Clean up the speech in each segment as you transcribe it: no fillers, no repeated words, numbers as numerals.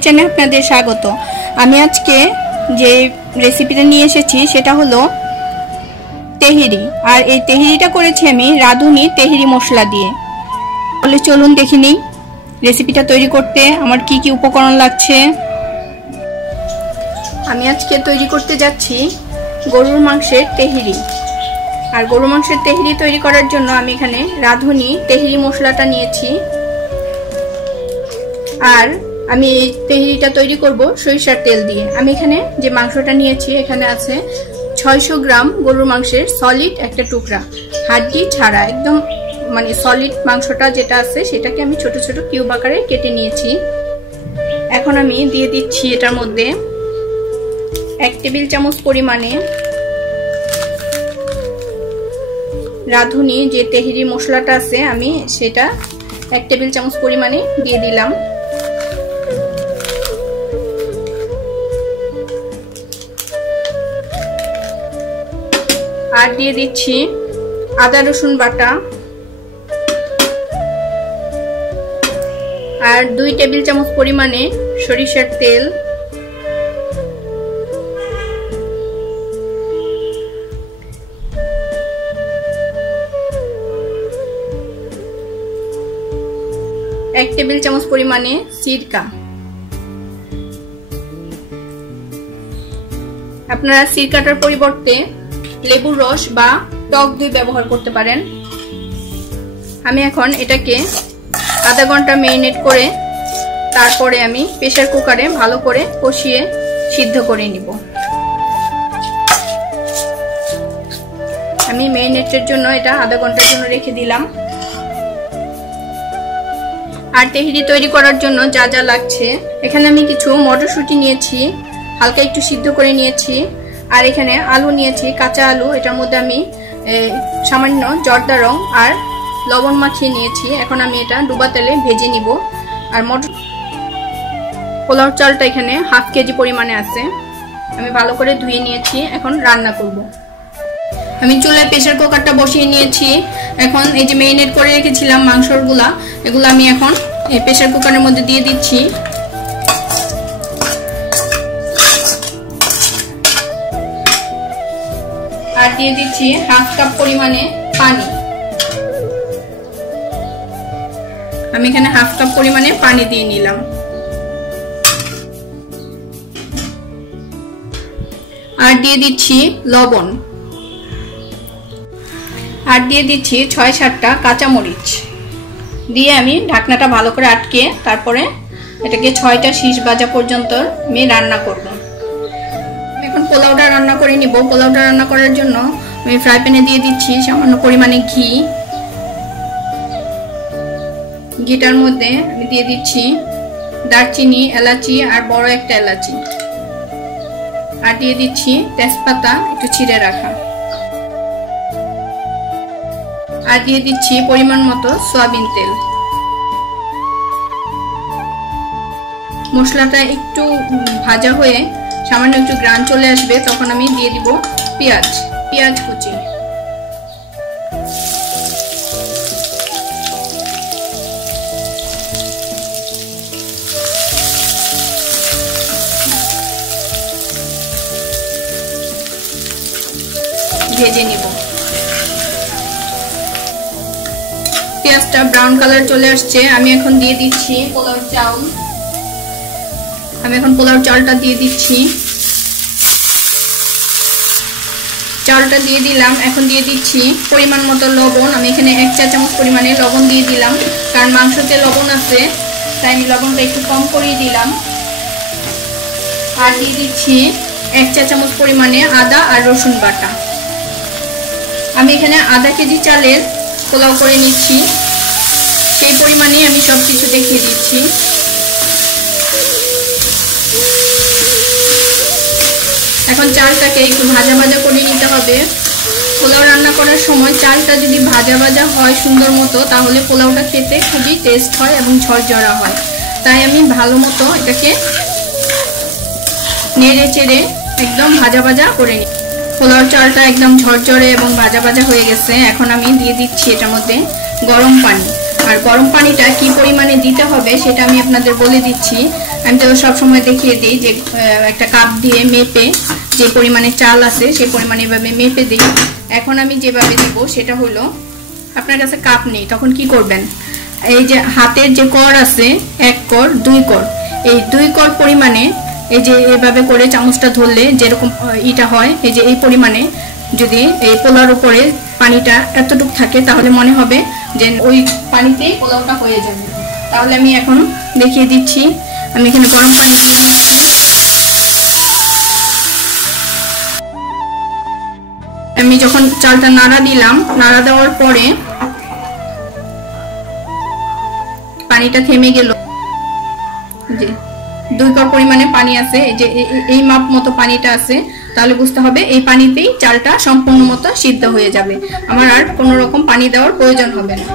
কিচেনে আপনাদের স্বাগত। আমি আজকে যে রেসিপিটা নিয়ে এসেছি সেটা হলো তেহেরি। আর এই তেহেরিটা করেছি আমি রাঁধুনি তেহেরি মশলা দিয়ে। তাহলে চলুন দেখে নিই রেসিপিটা তৈরি করতে আমার কি কি উপকরণ লাগছে। আমি আজকে তৈরি করতে যাচ্ছি গরুর মাংসের তেহেরি। আর গরুর মাংসের তেহেরি তৈরি করার জন্য আমি এখানে রাঁধুনি তেহেরি মশলাটা নিয়েছি। আর আমি এই তেহেরিটা তৈরি করব সরিষার তেল দিয়ে। আমি এখানে যে মাংসটা নিয়েছি এখানে আছে 600 গ্রাম গরুর মাংসের সলিড একটা টুকরা, হাড্ডি ছাড়া একদম মানে সলিড মাংসটা যেটা আছে সেটাকে আমি ছোট ছোট কিউব আকারে কেটে নিয়েছি। এখন আমি দিয়ে দিচ্ছি এটার মধ্যে 1 টেবিল চামচ পরিমাণে রাঁধুনি যে তেহেরি মশলাটা আছে আমি সেটা 1 টেবিল চামচ পরিমাণে দিয়ে দিলাম। আর দিয়ে দিচ্ছি আদা রসুন বাটা আর 2 টেবিল চামচ পরিমাণে সরিষার তেল, এক টেবিল চামচ পরিমাণে সিরকা। আপনারা সিরকাটার পরিবর্তে লেবুর রস বা টক দই ব্যবহার করতে পারেন। আমি এখন এটাকে আধা ঘন্টা ম্যারিনেট করে তারপরে আমি প্রেসার কুকারে ভালো করে কষিয়ে সিদ্ধ করে নিব। আমি ম্যারিনেটের জন্য এটা আধা ঘন্টার জন্য রেখে দিলাম। আর তেহেরি তৈরি করার জন্য যা যা লাগছে, এখানে আমি কিছু মটরশুঁটি নিয়েছি, হালকা একটু সিদ্ধ করে নিয়েছি। আর এখানে আলু নিয়েছি, কাঁচা আলু, এটার মধ্যে আমি সামান্য জর্দা রং আর লবণ মাখিয়ে নিয়েছি। এখন আমি এটা ডুবা তেলে ভেজে নিব। আর পোলাও চালটা এখানে হাফ কেজি পরিমাণে আছে, আমি ভালো করে ধুয়ে নিয়েছি। এখন রান্না করব। আমি চুলায় প্রেসার কুকারটা বসিয়ে নিয়েছি। এখন এই যে ম্যারিনেট করে রেখেছিলাম মাংসগুলা, এগুলো আমি এখন এই প্রেসার কুকারের মধ্যে দিয়ে দিচ্ছি। আর দিয়ে দিচ্ছি হাফ কাপ পরিমাণে পানি। আমি এখানে হাফ কাপ পরিমাণে পানি দিয়ে নিলাম। আর দিয়ে দিচ্ছি লবণ। আর দিয়ে দিচ্ছি 6-7টা কাঁচামরিচ দিয়ে আমি ঢাকনাটা ভালো করে আটকে তারপরে এটাকে 6টা শীষ বাজা পর্যন্ত আমি রান্না করব। এখন পোলাওটা রান্না করে নিব। পোলাওটা রান্না করার জন্য আমি ফ্রাই প্যানে দিয়ে দিচ্ছি সামান্য পরিমাণে ঘি। ঘিটার মধ্যে আমি দিয়ে দিচ্ছি দারচিনি, এলাচি আর বড় একটা এলাচি। আর দিয়ে দিচ্ছি তেজপাতা একটু ছিঁড়ে রাখা। আর দিয়ে দিচ্ছি পরিমাণ মতো সয়াবিন তেল। মশলাটা একটু ভাজা হয়ে সামান্য একটু গ্রান চলে আসবে তখন আমি দিয়ে দিব পেঁয়াজ কুচি। ভেজে নিব। পেঁয়াজটা ব্রাউন কালার চলে আসছে। আমি এখন দিয়ে দিচ্ছি পোলাও চাল। আমি এখন পোলাও চালটা দিয়ে দিচ্ছি। চালটা দিয়ে দিলাম। এখন দিয়ে দিচ্ছি পরিমাণ মতো লবণ। আমি এখানে 1 চা চামচ পরিমাণে লবণ দিয়ে দিলাম, কারণ মাংসতে লবণ আছে তাই আমি লবণটা একটু কম করেই দিলাম। আর দিয়ে দিচ্ছি 1 চা চামচ পরিমাণে আদা আর রসুন বাটা। আমি এখানে আধা কেজি চালের পোলাও করে নিচ্ছি, সেই পরিমাণে আমি সবকিছু দেখিয়ে দিচ্ছি। এখন চালটাকে একটু ভাজা ভাজা করে নিতে হবে। পোলাও রান্না করার সময় চালটা যদি ভাজা ভাজা হয় সুন্দর মতো তাহলে পোলাওটা খেতে খুবই টেস্ট হয় এবং ঝরঝরা হয়। তাই আমি ভালো মতো এটাকে নেড়ে চেড়ে একদম ভাজা ভাজা করে নিই। পোলাও চালটা একদম ঝরঝরে এবং ভাজা ভাজা হয়ে গেছে। এখন আমি দিয়ে দিচ্ছি এটার মধ্যে গরম পানি। আর গরম পানিটা কি পরিমাণে দিতে হবে সেটা আমি আপনাদের বলে দিচ্ছি। আমি তো সব সময় দেখিয়ে দিই যে একটা কাপ দিয়ে মেপে যে পরিমাণে চাল আছে সেই পরিমাণে এভাবে মেপে দিই। এখন আমি যেভাবে দিব সেটা হলো, আপনার কাছে কাপ নেই তখন কি করবেন, এই যে হাতের যে কর আছে 1 কর 2 কর, এই 2 কর পরিমাণে এই যে এইভাবে করে চামচটা ধরলে যেরকম ইটা হয়, এই যে এই পরিমাণে যদি এই পোলাওর উপরে পানিটা এতটুকু থাকে তাহলে মনে হবে যে ওই পানিতেই পোলাওটা হয়ে যাবে। তাহলে আমি এখন দেখিয়ে দিচ্ছি। আমি এখানে গরম পানি দিয়ে নিচ্ছি। আমি যখন চালটা নাড়া দিলাম, নাড়া দেওয়ার পরে পানিটা থেমে গেল, যে 2 কাপ পরিমাণে পানি আছে, এই যে এই মাপ মতো পানিটা আছে, তাহলে বুঝতে হবে এই পানিতেই চালটা সম্পূর্ণ মতো সিদ্ধ হয়ে যাবে, আমার আর কোনো রকম পানি দেওয়ার প্রয়োজন হবে না।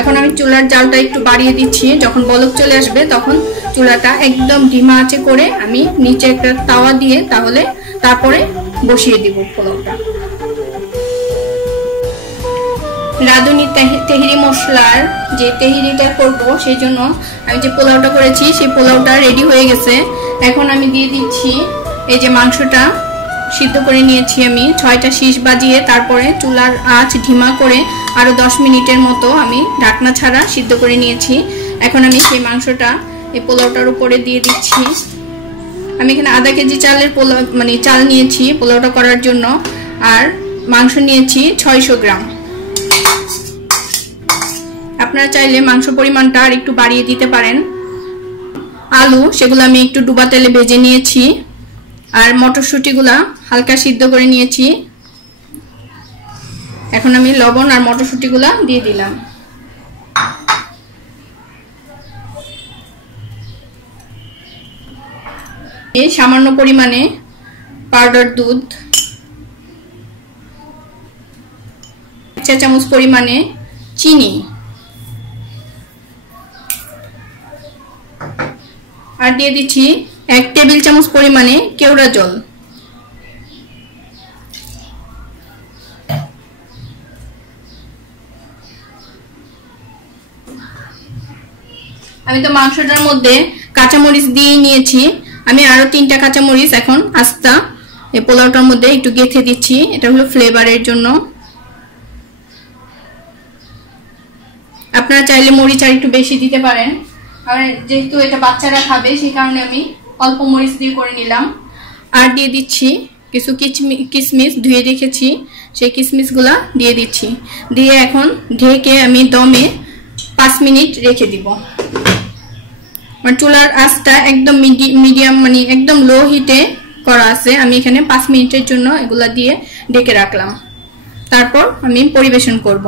এখন আমি চুলার জালটা একটু বাড়িয়ে দিচ্ছি। যখন বলক চলে আসবে তখন চুলাটা একদম ধিমা আঁচে করে আমি নিচে একটা তাওয়া দিয়ে তারপরে বসিয়ে দিব পোলাওটা। রাঁধুনি তেহেরি মশলার যে তেহেরিটা করব সেই জন্য আমি যে পোলাওটা করেছি সেই পোলাওটা রেডি হয়ে গেছে। এখন আমি দিয়ে দিচ্ছি এই যে মাংসটা সিদ্ধ করে নিয়েছি আমি 6টা শীষ বাজিয়ে, তারপরে চুলার আঁচ ধিমা করে আরো 10 মিনিটের মতো আমি ঢাকনা ছাড়া সিদ্ধ করে নিয়েছি। এখন আমি সেই মাংসটা এই পোলাওটার উপরে দিয়ে দিচ্ছি। আমি এখানে আধা কেজি চালের পোলাও মানে চাল নিয়েছি পোলাওটা করার জন্য, আর মাংস নিয়েছি 600 গ্রাম। আপনারা চাইলে মাংস পরিমাণটা আর একটু বাড়িয়ে দিতে পারেন। আলু সেগুলো আমি একটু ডুবা তেলে ভেজে নিয়েছি, আর মটরশুঁটিগুলা হালকা সিদ্ধ করে নিয়েছি। এখন আমি লবণ আর মটরশুঁটিগুলা দিয়ে দিলাম। সামান্য পরিমাণে পাউডার দুধ, 1 চা চামচ পরিমাণে চিনি, আর দিয়ে দিচ্ছি 1 টেবিল চামচ পরিমাণে কেওড়া জল। আমি তো মাংসটার মধ্যে কাঁচামরিচ দিয়ে নিয়েছি, আমি আরো 3টা কাঁচামরিচ এখন আস্তা এই পোলাওটার মধ্যে একটু গেঁথে দিচ্ছি, এটা হলো ফ্লেভারের জন্য। আপনারা চাইলে মরিচ আর একটু বেশি দিতে পারেন, আর যেহেতু এটা বাচ্চারা খাবে সেই কারণে আমি অল্প মরিচ দিয়ে করে নিলাম। আর দিয়ে দিচ্ছি কিছু কিশমিশ ধুয়ে রেখেছি, সেই কিশমিশগুলা দিয়ে দিচ্ছি। দিয়ে এখন ঢেকে আমি দমে 5 মিনিট রেখে দিব। চুলার আঁচটা একদম মিডিয়াম মানে একদম লো হিটে করা আছে। আমি এখানে 5 মিনিটের জন্য এগুলা দিয়ে ঢেকে রাখলাম, তারপর আমি পরিবেশন করব।